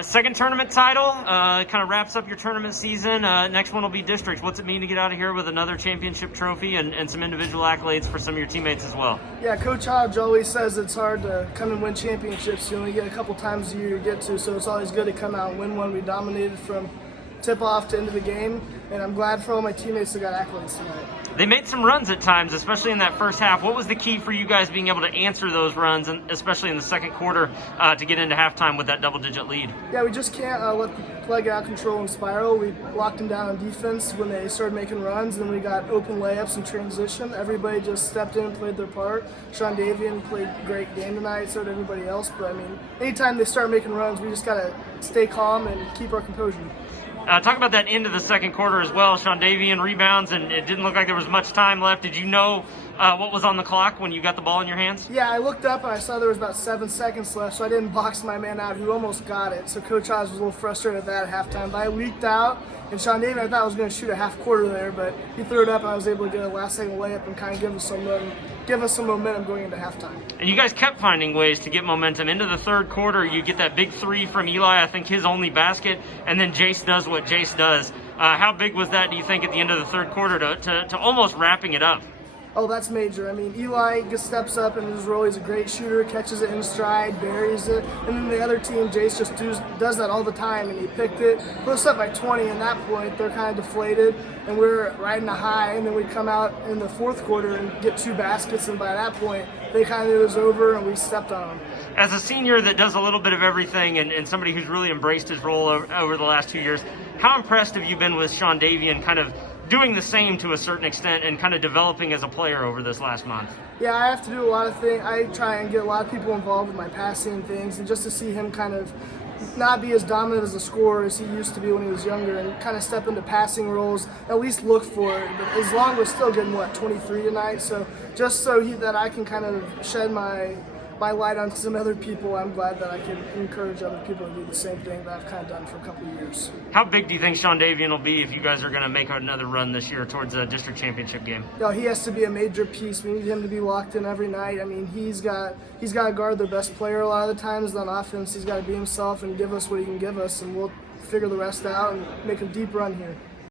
Second tournament title, kind of wraps up your tournament season. Next one will be districts. What's it mean to get out of here with another championship trophy and some individual accolades for some of your teammates as well? Yeah, Coach Hodge always says it's hard to come and win championships. You only get a couple times a year to get to, so it's always good to come out and win one. We dominated from tip-off to end of the game, and I'm glad for all my teammates that got accolades tonight. They made some runs at times, especially in that first half. What was the key for you guys being able to answer those runs, and especially in the second quarter, to get into halftime with that double-digit lead? Yeah, we just can't let the play get out of control and spiral. We locked them down on defense when they started making runs, and then we got open layups and transition. Everybody just stepped in and played their part. Sean Davian played a great game tonight, so did everybody else. But, I mean, anytime they start making runs, we just got to stay calm and keep our composure. Talk about that into the second quarter as well. Sean Davian rebounds, and it didn't look like there was much time left. Did you know what was on the clock when you got the ball in your hands? Yeah, I looked up and I saw there was about 7 seconds left, so I didn't box my man out who almost got it. So Coach Oz was a little frustrated at that at halftime. But I leaked out, and Sean Davian I thought was going to shoot a half quarter there, but he threw it up and I was able to get a last-second layup and kind of give us some momentum going into halftime. And you guys kept finding ways to get momentum. Into the third quarter, you get that big three from Eli, I think his only basket, and then Jace does what Jace does. How big was that, do you think, at the end of the third quarter to almost wrapping it up? Oh, that's major. I mean, Eli just steps up in his role. He's a great shooter, catches it in stride, buries it. And then the other team, Jace, just does that all the time, and he picked it, put us up by 20. And at that point, they're kind of deflated, and we're riding a high. And then we come out in the fourth quarter and get 2 baskets, and by that point, they kind of knew it was over, and we stepped on them. As a senior that does a little bit of everything and somebody who's really embraced his role over the last 2 years, how impressed have you been with Sean Davian kind of doing the same to a certain extent and kind of developing as a player over this last month? Yeah, I have to do a lot of things. I try and get a lot of people involved with my passing and things, and just to see him kind of not be as dominant as a scorer as he used to be when he was younger, and kind of step into passing roles, at least look for it. But as long as we're still getting, 23 tonight, so just so that I can kind of shed my light on some other people, I'm glad that I can encourage other people to do the same thing that I've kind of done for a couple of years. How big do you think Sean Davian will be if you guys are going to make another run this year towards a district championship game? He has to be a major piece. We need him to be locked in every night. I mean, he's got to guard their best player a lot of the times on offense. He's got to be himself and give us what he can give us, and we'll figure the rest out and make a deep run here.